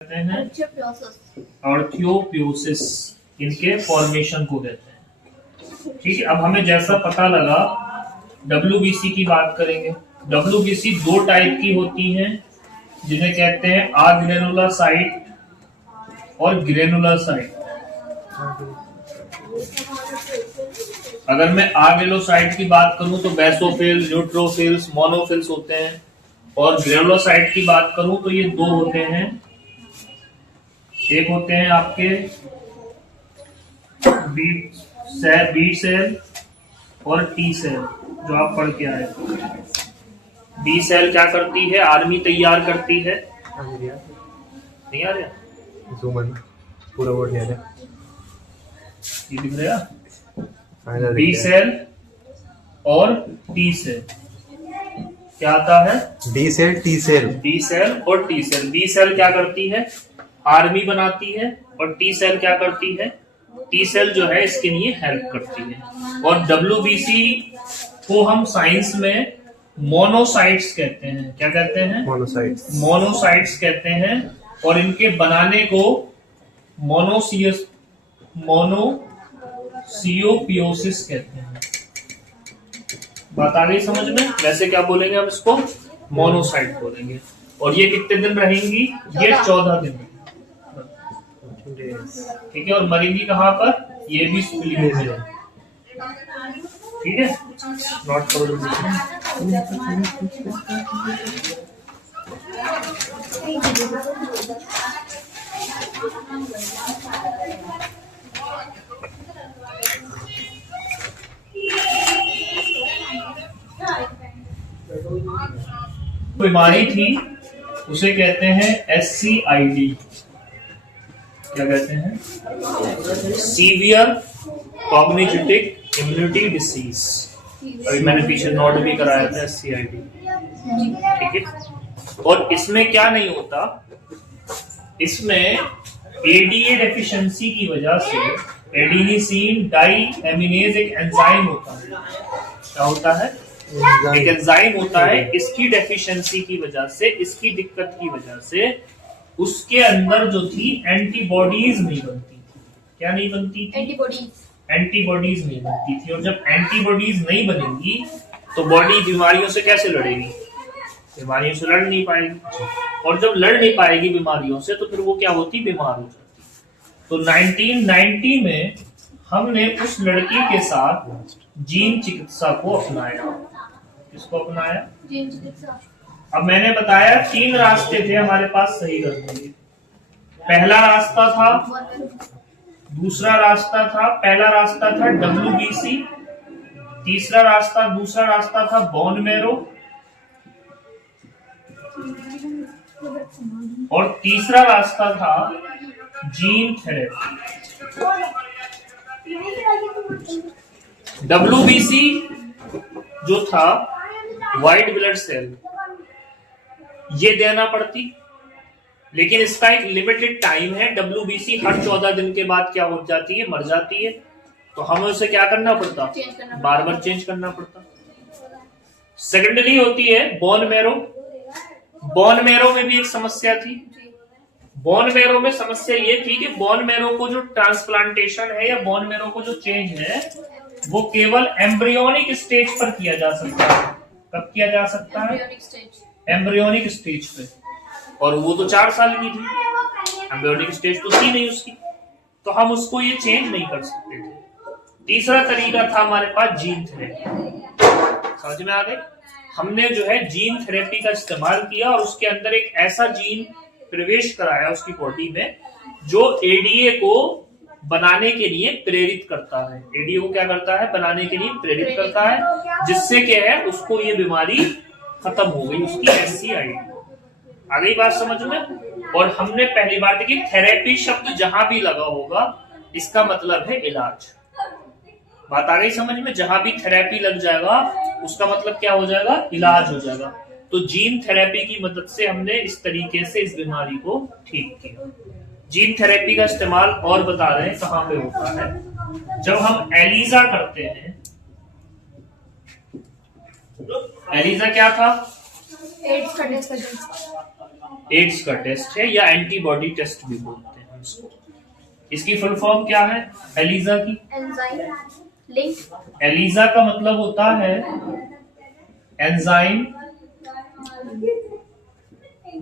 कहते हैं आर्थ्योपियोसिस, इनके फॉर्मेशन को कहते हैं। ठीक है, अब हमें जैसा पता लगा WBC की बात करेंगे। WBC दो टाइप की होती हैं जिन्हें कहते हैं आग्रेनुलोसाइट और ग्रेनुलोसाइट। अगर मैं आग्रेनुलोसाइट की बात करूं तो बेसोफिल्स, न्यूट्रोफिल्स, मोनोफिल्स होते हैं, और ग्रेनुलोसाइट की बात करूं तो ये दो होते हैं। एक होते हैं आपके बी सेल और टी सेल, जो आप पढ़ के आए। बी सेल क्या करती है? आर्मी तैयार करती है। नहीं आ रहा? पूरा वर्ड नहीं आ रहा। ये दिख रहा? बी सेल और टी सेल क्या आता है? D cell, T cell. B cell और टी सेल। बी सेल क्या करती है? आर्मी बनाती है, और टी सेल क्या करती है? टी सेल जो है इसके लिए हेल्प करती है। और WBC को हम साइंस में मोनोसाइट्स कहते हैं। क्या कहते हैं? मोनोसाइट्स। मोनोसाइट्स कहते हैं, और इनके बनाने को मोनोसियोपियोसिस कहते हैं। बात आ गई समझ में? वैसे क्या बोलेंगे हम इसको? मोनोसाइट बोलेंगे। और ये कितने दिन रहेंगी? ये 14 दिन। ठीक है, और मरेंगी कहाँ पर? ये भी स्प्लीन में। ठीक है, नोट करो। बीमारी थी, उसे कहते हैं SCID। क्या कहते हैं? Severe cognitive immunity disease. अभी मैंने पीछे नोट भी कराया था SCID। ठीक है, और इसमें क्या नहीं होता? इसमें ADA डेफिशिएंसी की वजह से एडिनोसिन डाइएमिनेज एक एंजाइम होता है। क्या होता है? एक एंजाइम होता है। इसकी डेफिशिएंसी की वजह से, इसकी दिक्कत की वजह से उसके अंदर जो थी एंटीबॉडीज नहीं बनती थी। क्या नहीं बनती थी? एंटीबॉडीज नहीं बनती थी। और जब एंटीबॉडीज नहीं बनेंगी तो बॉडी बीमारियों से कैसे लड़ेगी? बीमारियों से लड़ नहीं पाएगी, और जब लड़ नहीं पाएगी बीमारियों से तो फिर वो क्या होती? बीमार हो जाती। तो 1990 में हमने उस लड़की के साथ जीन चिकित्सा को अपनाया। किसको अपनाया? जीन चिकित्सा। अब मैंने बताया 3 रास्ते थे हमारे पास सही करने के। पहला रास्ता था, दूसरा रास्ता था, पहला रास्ता था WBC, दूसरा रास्ता था बोन मैरो, और तीसरा रास्ता था जीन थेरेपी। WBC जो था व्हाइट ब्लड सेल, ये देना पड़ती, लेकिन इसका एक लिमिटेड टाइम है। WBC हर 14 दिन के बाद क्या हो जाती है? मर जाती है। तो हमें उसे क्या करना पड़ता? बार बार चेंज करना पड़ता। सेकेंडरी होती है बोन मैरो। बोन मैरो में भी एक समस्या थी। बोन मैरो में समस्या ये थी कि बोन मैरो को जो ट्रांसप्लांटेशन है या बोन मैरो को जो चेंज है वो केवल एम्ब्रियोनिक स्टेज पर किया जा सकता है। कब किया जा सकता है? एम्ब्रियोनिक स्टेज पे। और वो तो 4 साल की थी, एम्ब्रियोनिक स्टेज तो थी नहीं उसकी, तो हम उसको ये चेंज नहीं कर सकते थे। तीसरा तरीका था हमारे पास जीन थेरेपी। समझ में आ गई? हमने जो है जीन थेरेपी का इस्तेमाल किया, और उसके अंदर एक ऐसा जीन प्रवेश कराया उसकी बॉडी में जो ADA को बनाने के लिए प्रेरित करता है। ADA को क्या करता है? बनाने के लिए प्रेरित करता है, जिससे क्या है उसको ये बीमारी खत्म हो गई, उसकी SCID। आ गई बात समझ में? और हमने पहली बार देखी, थेरेपी शब्द जहां भी लगा होगा इसका मतलब है इलाज। बात आ गई समझ में? जहां भी थेरेपी लग जाएगा उसका मतलब क्या हो जाएगा? इलाज हो जाएगा। तो जीन थेरेपी की मदद से हमने इस तरीके से इस बीमारी को ठीक किया। जीन थेरेपी का इस्तेमाल और बता रहे हैं कहां पे होता है। जब हम एलिजा करते हैं, एलिजा क्या था? एड्स का टेस्ट। एड्स का टेस्ट है, या एंटीबॉडी टेस्ट भी बोलते हैं इसको। इसकी फुल फॉर्म क्या है एलिजा की? एंजाइम लिंक एलिजा का मतलब होता है एंजाइम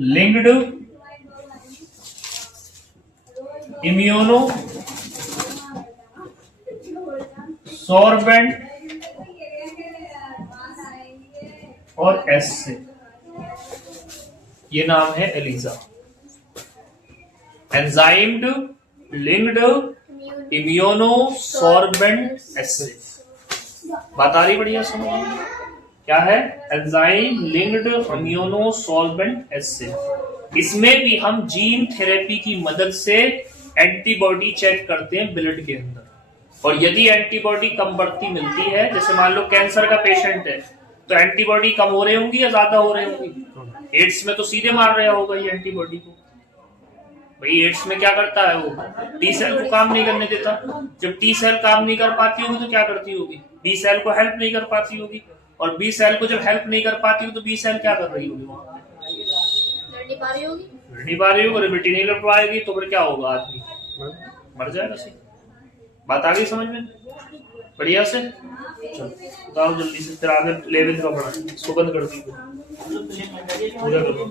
लिंक्ड इम्यूनो सॉर्बेंट और एस से, ये नाम है ELISA. Enzymed linked immuno sorbent acid. बात आ रही बढ़िया समझ में? क्या है? Enzyme linked immuno solvent acid. इसमें भी हम जीन थेरेपी की मदद से एंटीबॉडी चेक करते हैं ब्लड के अंदर, और यदि एंटीबॉडी कम बढ़ती मिलती है, जैसे मान लो कैंसर का पेशेंट है, तो एंटीबॉडी कम हो रही होंगी या ज्यादा हो रही होंगी? एड्स में तो सीधे मार रहा होगा ये एंटीबॉडी को। भाई एड्स में क्या करता है वो? टी सेल को काम नहीं करने देता। जब टी सेल काम नहीं कर पाती होगी तो क्या करती होगी? बी सेल को हेल्प नहीं कर पाती होगी, और बी सेल को जब हेल्प नहीं कर पाती होगी तो बी सेल क्या कर रही होगी? वहां लड़ नहीं पा रही होगी, रिबिटी नहीं लड़ पाएगी, तो फिर क्या होगा? आदमी मर जाएगा। सही बात आ गई समझ में? बढ़िया से चलो बताओ जल्दी से, फिर आगे लेवल का बढ़ा, इसको बंद कर दी पूरा करो।